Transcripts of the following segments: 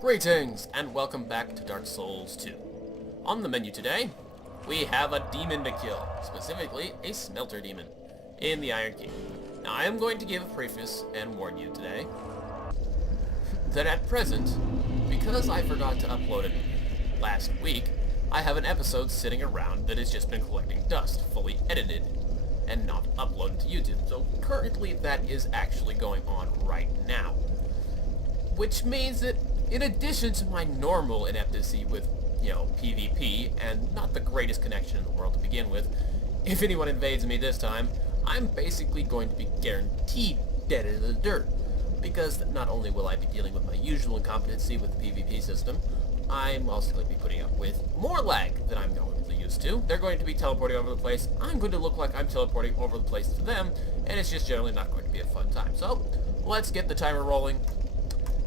Greetings, and welcome back to Dark Souls 2. On the menu today, we have a demon to kill, specifically a Smelter Demon, in the Iron King. Now I am going to give a preface and warn you today that at present, because I forgot to upload it last week, I have an episode sitting around that has just been collecting dust, fully edited, and not uploaded to YouTube. So currently that is actually going on right now. Which means that in addition to my normal ineptity with, PvP, and not the greatest connection in the world to begin with, if anyone invades me this time, I'm basically going to be guaranteed dead in the dirt. Because not only will I be dealing with my usual incompetency with the PvP system, I'm also going to be putting up with more lag than I'm going to be used to. They're going to be teleporting over the place, I'm going to look like I'm teleporting over the place to them, and it's just generally not going to be a fun time. So, let's get the timer rolling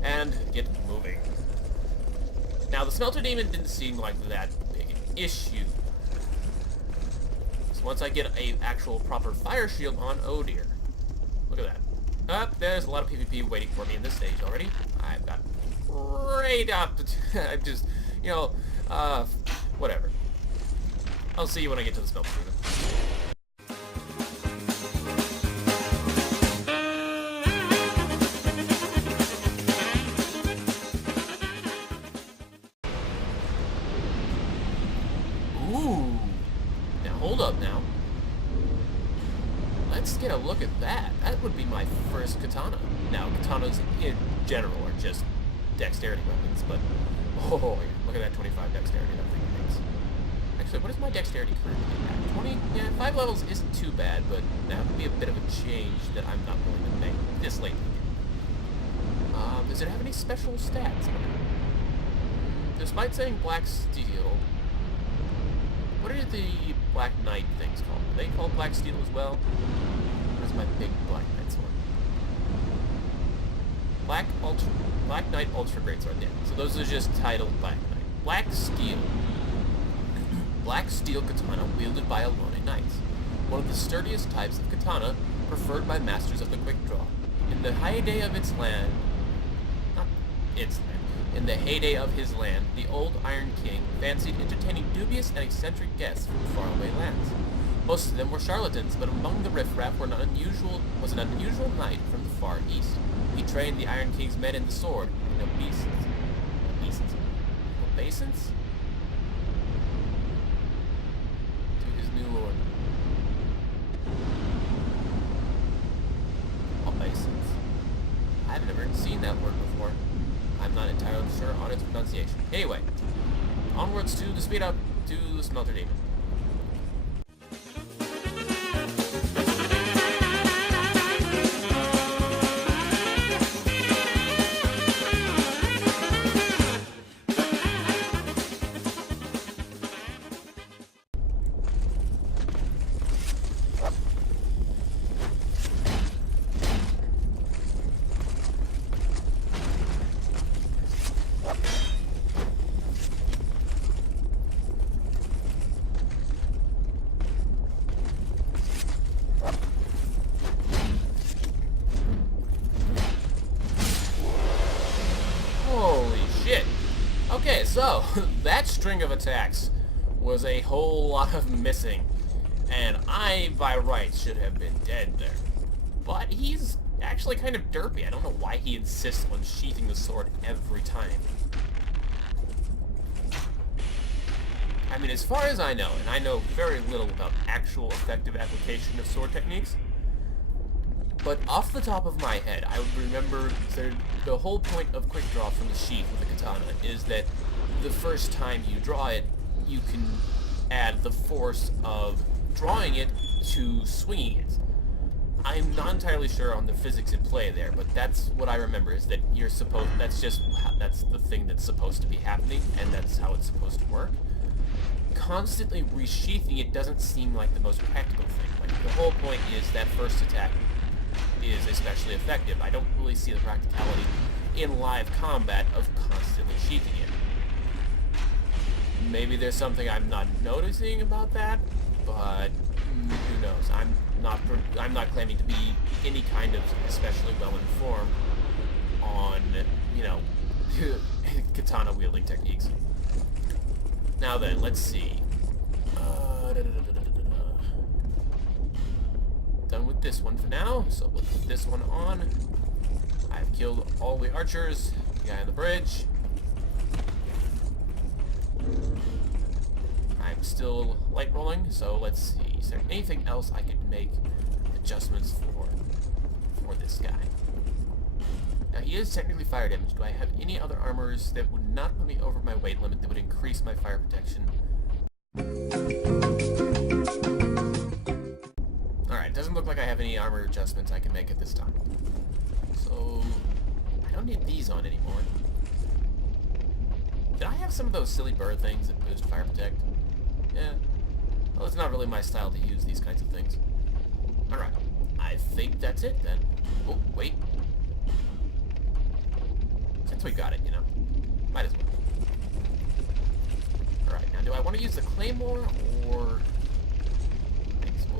and get moving. Now, the Smelter Demon didn't seem like that big an issue. So once I get a actual proper fire shield on, oh dear. Look at that. There's a lot of PvP waiting for me in this stage already. I've got right up to I'm just, whatever. I'll see you when I get to the Smelter Demon. Ooh. Now, hold up now. Let's get a look at that. That would be my first katana. Now, katanas in general are just dexterity weapons, but... Oh, look at that 25 dexterity that thing makes. Actually, what is my dexterity currently at? 20? Yeah, 5 levels isn't too bad, but that would be a bit of a change that I'm not willing to make this late in the game. Does it have any special stats on it? Despite saying Black Steel... What are the Black Knight things called? Are they called Black Steel as well? Where's my big Black Knight sword? Black Knight Ultra Greatsword, yeah. So those are just titled Black Knight. Black Steel. Black Steel katana wielded by Alone Knights. One of the sturdiest types of katana preferred by masters of the quick draw. In the heyday of its land, not its land, in the heyday of his land, the old Iron King fancied entertaining dubious and eccentric guests from faraway lands. Most of them were charlatans, but among the riffraff was an unusual knight from the far east. He trained the Iron King's men in the sword and obeisance to his new lord. Obeisance. I've never seen that word before. I'm not entirely sure on its pronunciation. Anyway, onwards to the speed up to the Smelter Demon. Okay, so, that string of attacks was a whole lot of missing, and I, by rights, should have been dead there. But he's actually kind of derpy. I don't know why he insists on sheathing the sword every time. I mean, as far as I know, and I know very little about actual effective application of sword techniques, but off the top of my head, I would remember the whole point of quick draw from the sheath with the katana is that the first time you draw it, you can add the force of drawing it to swinging it. I'm not entirely sure on the physics in play there, but that's what I remember is that that's the thing that's supposed to be happening, and that's how it's supposed to work. Constantly resheathing it doesn't seem like the most practical thing. Like, the whole point is that first attack is especially effective. I don't really see the practicality in live combat of constantly sheathing it. Maybe there's something I'm not noticing about that, but who knows? I'm not claiming to be any kind of especially well informed on, katana wielding techniques. Now then, let's see. Done with this one for now, so we'll put this one on. I've killed all the archers. The guy on the bridge. I'm still light rolling, so let's see. Is there anything else I could make adjustments for this guy? Now, he is technically fire damage. Do I have any other armors that would not put me over my weight limit that would increase my fire protection? Alright, doesn't look like I have any armor adjustments I can make at this time. So, I don't need these on anymore. Did I have some of those silly bird things that boost fire protect? Yeah. Well, it's not really my style to use these kinds of things. Alright, I think that's it then. Oh, wait. Since we got it, you know. Might as well. Alright, now do I want to use the claymore or...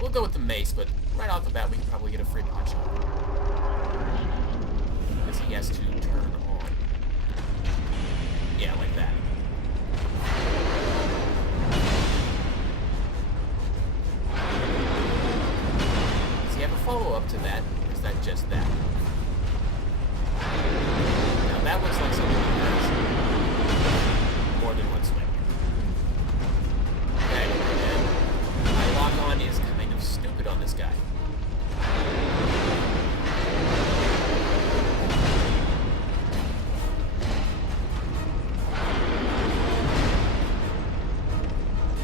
We'll go with the mace, but right off the bat we can probably get a free punch on him. Because he has to turn on. Yeah, like that. Does he have a follow-up to that, or is that just that? Now that looks like something he has more than one swing. Okay, and my lock-on is kind of stupid on this guy.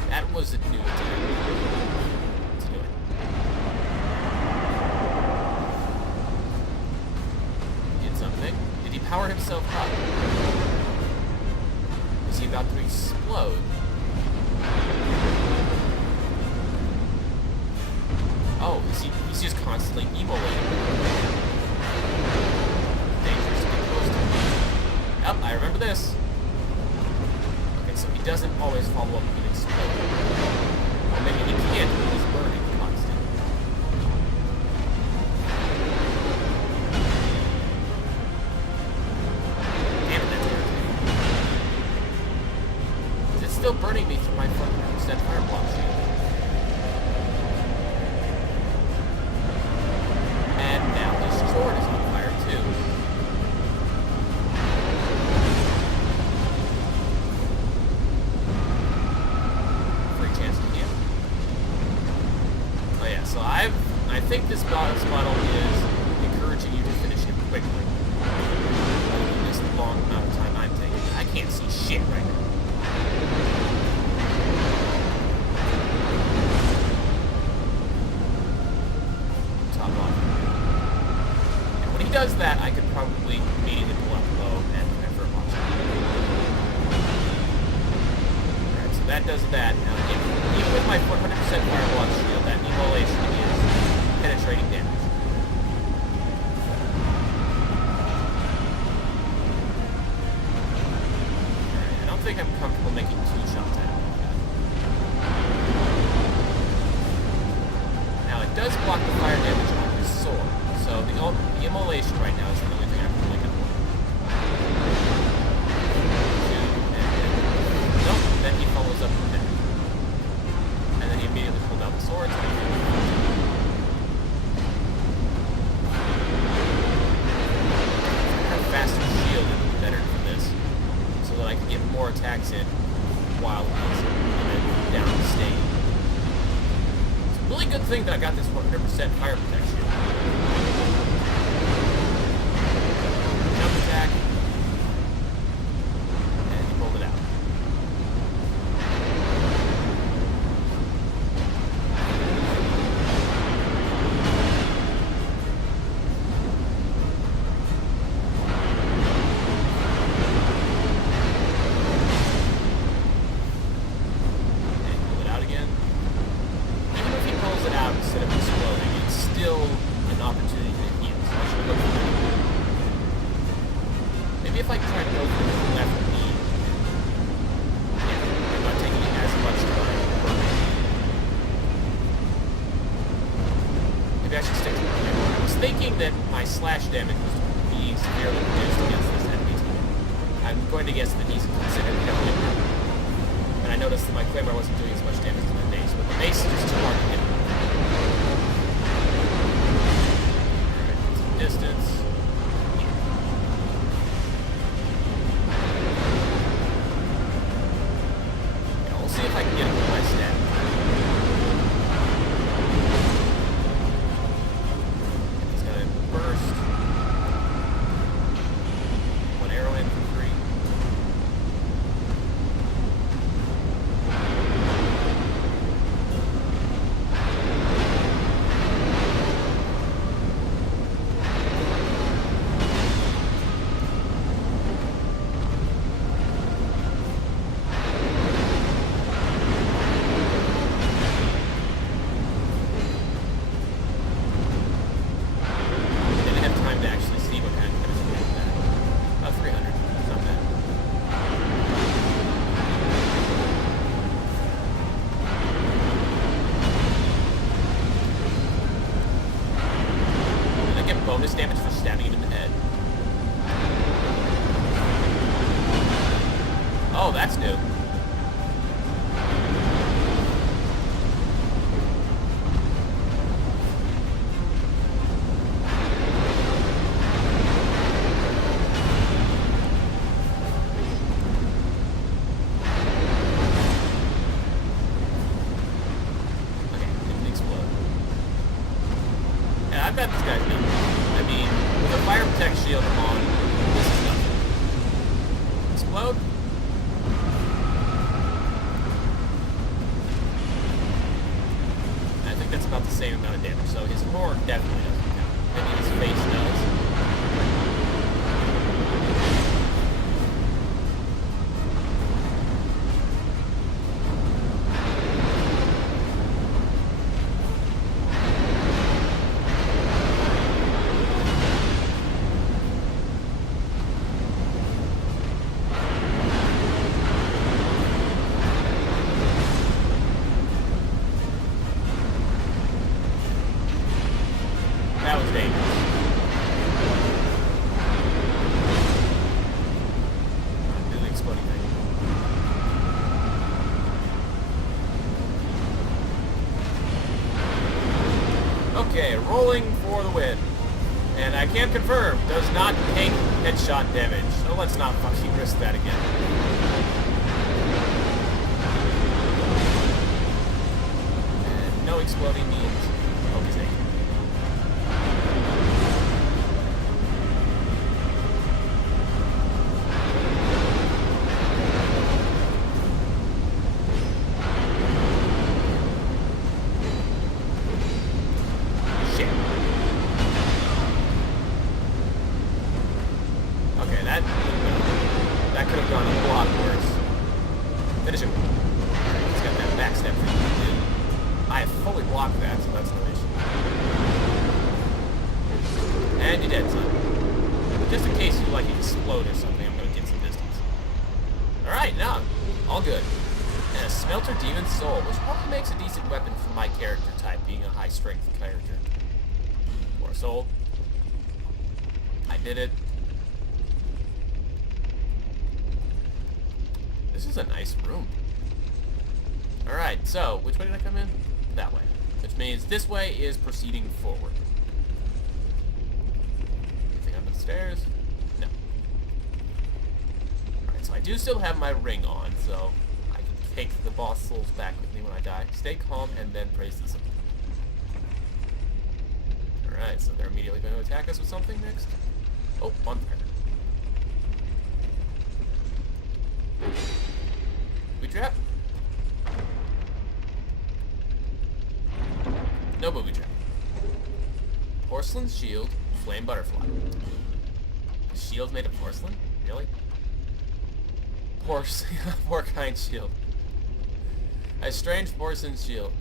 That was a new attack. Let's do it. Did something. Did he power himself up? Is he about to explode? Oh, he's just constantly emo-ing. Dangerous to get close to him. Yep, I remember this. Okay, so he doesn't always follow up with an explosion. Or maybe he can't, but he's burning constantly. Damn it, that's irritating. Is it still burning me through my 100% fire block shield? Sword is on fire too. Free chance to heal. Oh yeah, so I think this boss model is encouraging you to finish him quickly. Rather than this long amount of time I'm taking. I can't see shit right now. Top off. When he does that, I could probably immediately pull out the bow and convert monster. Alright, so that does that. Now, even with my 100% fireblock shield, that immolation is penetrating damage. Alright, I don't think I'm comfortable making 2 shots at him. Now, it does block the fire damage on his sword. So the immolation right now is the only thing I'm really going to work. Nope, then he follows up from there. And then he immediately pulled out the swords. Have faster shield would be better for this. So that I can get more attacks in while he's down the stage. It's a really good thing that I got this 100% fire protection. Jump attack. And he pulled it out. And he pulled it out again. Even if he pulls it out instead of exploding, it's still an opportunity to heal. So I should look for that. Maybe if I try to go for the left knee, yeah, I'm not taking as much time. Maybe I should stick to the camera. I was thinking that my slash damage was being severely reduced against this enemy team. I I'm going to guess that he's considered heavily armored. And I noticed that my Claymore wasn't doing as much damage as my mace, but the mace is just too hard to hit. Alright, some distance. Yeah, we'll see if I can get him with my stab. He's gonna burst. One arrow in for free. Bonus damage for stabbing him in the head. Oh, that's new. Okay, didn't explode. And I bet this guy's done. I mean, with a fire protect shield on, this is nothing. Explode? I think that's about the same amount of damage, so his horn definitely doesn't count. Maybe his face does. That was dangerous. Do the exploding thing. Okay, rolling for the win. And I can confirm, does not take headshot damage. So let's not fucking risk that again. And no exploding means focus aim. Okay, that could have gone a lot worse. Finish him. He's got that backstep for you to do. I have fully blocked that, so that's no issue. And you're dead, son. Just in case you like explode or something, I'm gonna get some distance. Alright, now, all good. And a Smelter Demon Soul, which probably makes a decent weapon for my character type, being a high strength character. More soul. I did it. This is a nice room. Alright, so, which way did I come in? That way. Which means this way is proceeding forward. Anything up the stairs? No. Alright, so I do still have my ring on, so I can take the boss souls back with me when I die. Stay calm and then praise the symbol. Alright, so they're immediately going to attack us with something next. Oh, bonfire. Booby trap? No booby trap. Porcelain shield, flame butterfly. A shield made of porcelain? Really? Porcine shield. A strange porcine shield.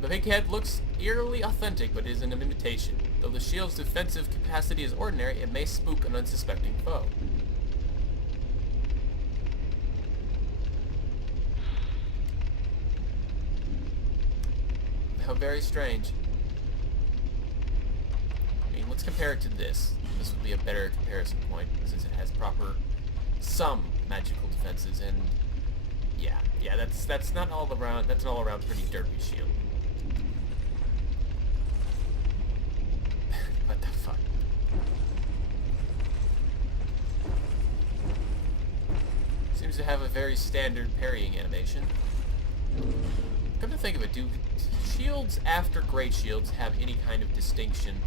The big head looks eerily authentic, but is an imitation. Though the shield's defensive capacity is ordinary, it may spook an unsuspecting foe. How very strange. I mean, let's compare it to this. This would be a better comparison point, since it has proper some magical defenses, and yeah, that's not all around. That's an all-around pretty derpy shield. What the fuck? Seems to have a very standard parrying animation. Come to think of it, do shields after great shields have any kind of distinction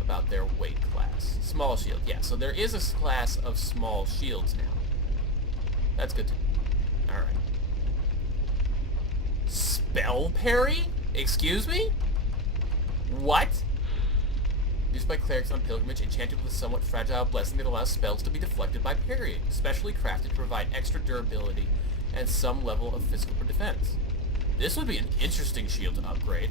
about their weight class? Small shield, yeah. So there is a class of small shields now. That's good to know. Alright. Spell parry? Excuse me? What? Used by clerics on pilgrimage, enchanted with a somewhat fragile blessing that allows spells to be deflected by parrying, specially crafted to provide extra durability and some level of physical defense. This would be an interesting shield to upgrade.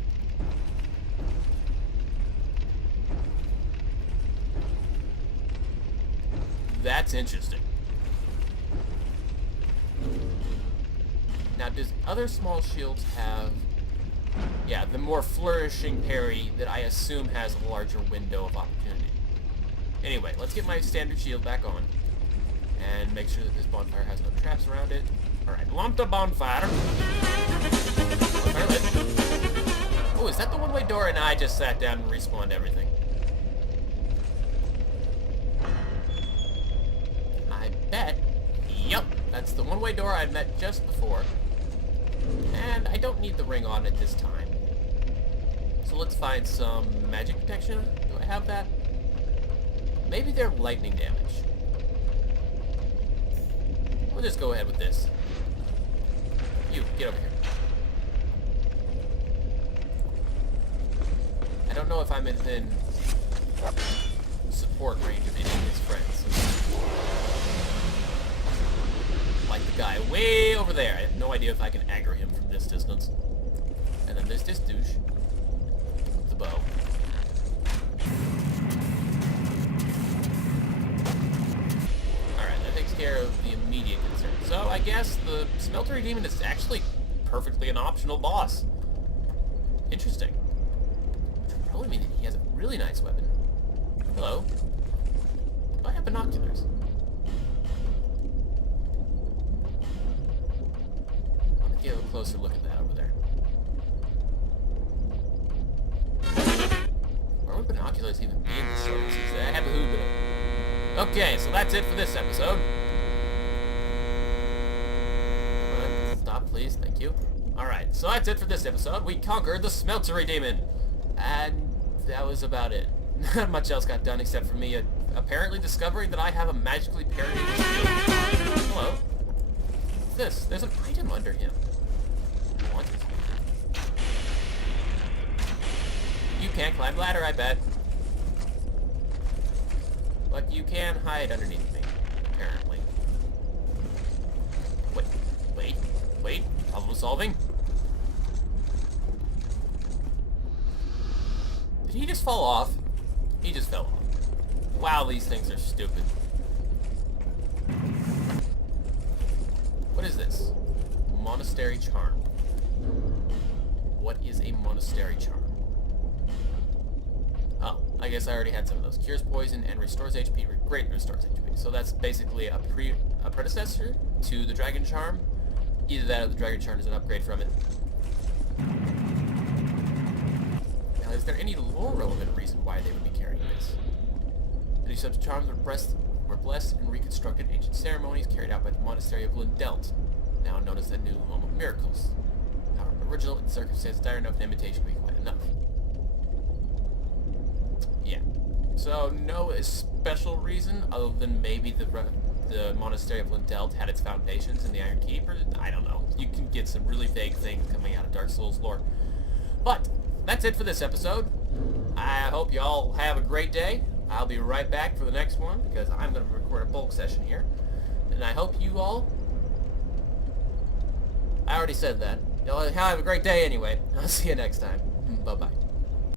That's interesting. Now, does other small shields have... Yeah, the more flourishing parry that I assume has a larger window of opportunity. Anyway, let's get my standard shield back on. And make sure that this bonfire has no traps around it. Alright, lump the bonfire. Bonfire lit. Oh, is that the one-way door? And I just sat down and respawned everything. I bet. Yep, that's the one-way door I met just before. And I don't need the ring on at this time. So let's find some magic protection. Do I have that? Maybe they're lightning damage. We'll just go ahead with this. You, get over here. I don't know if I'm within support range of any of his friends. Like the guy way over there. I have no idea if I can aggro him from this distance. And then there's this douche. With the bow. Alright, that takes care of the immediate concern. So I guess the Smeltery Demon is actually perfectly an optional boss. Interesting. Which would probably mean that he has a really nice weapon. Hello. Do I have binoculars? Get a closer look at that over there. Where would binoculars even be in this service? I have a hood. Okay, so that's it for this episode. Stop, please. Thank you. Alright, so that's it for this episode. We conquered the Smeltery Demon. And that was about it. Not much else got done except for me apparently discovering that I have a magically parrying shield. Hello. What's this? There's an item under him. You can't climb ladder, I bet. But you can hide underneath me, apparently. Wait. Problem solving? Did he just fall off? He just fell off. Wow, these things are stupid. What is this? Monastery Charm. What is a Monastery Charm? Oh, I guess I already had some of those. Cures poison and restores HP. Greatly restores HP. So that's basically a predecessor to the Dragon Charm. Either that or the Dragon Charm is an upgrade from it. Now, is there any lore-relevant reason why they would be carrying this? Many such charms were blessed and reconstructed ancient ceremonies carried out by the Monastery of Lindelt, now known as the New Home of Miracles. However, original in circumstances dire enough, an imitation would be quite enough. Yeah. So no special reason other than maybe the Monastery of Lindelt had its foundations in the Iron Keep, or I don't know. You can get some really vague things coming out of Dark Souls lore. But that's it for this episode. I hope you all have a great day. I'll be right back for the next one because I'm going to record a bulk session here. And I hope you all... I already said that. You'll have a great day anyway. I'll see you next time. Bye-bye.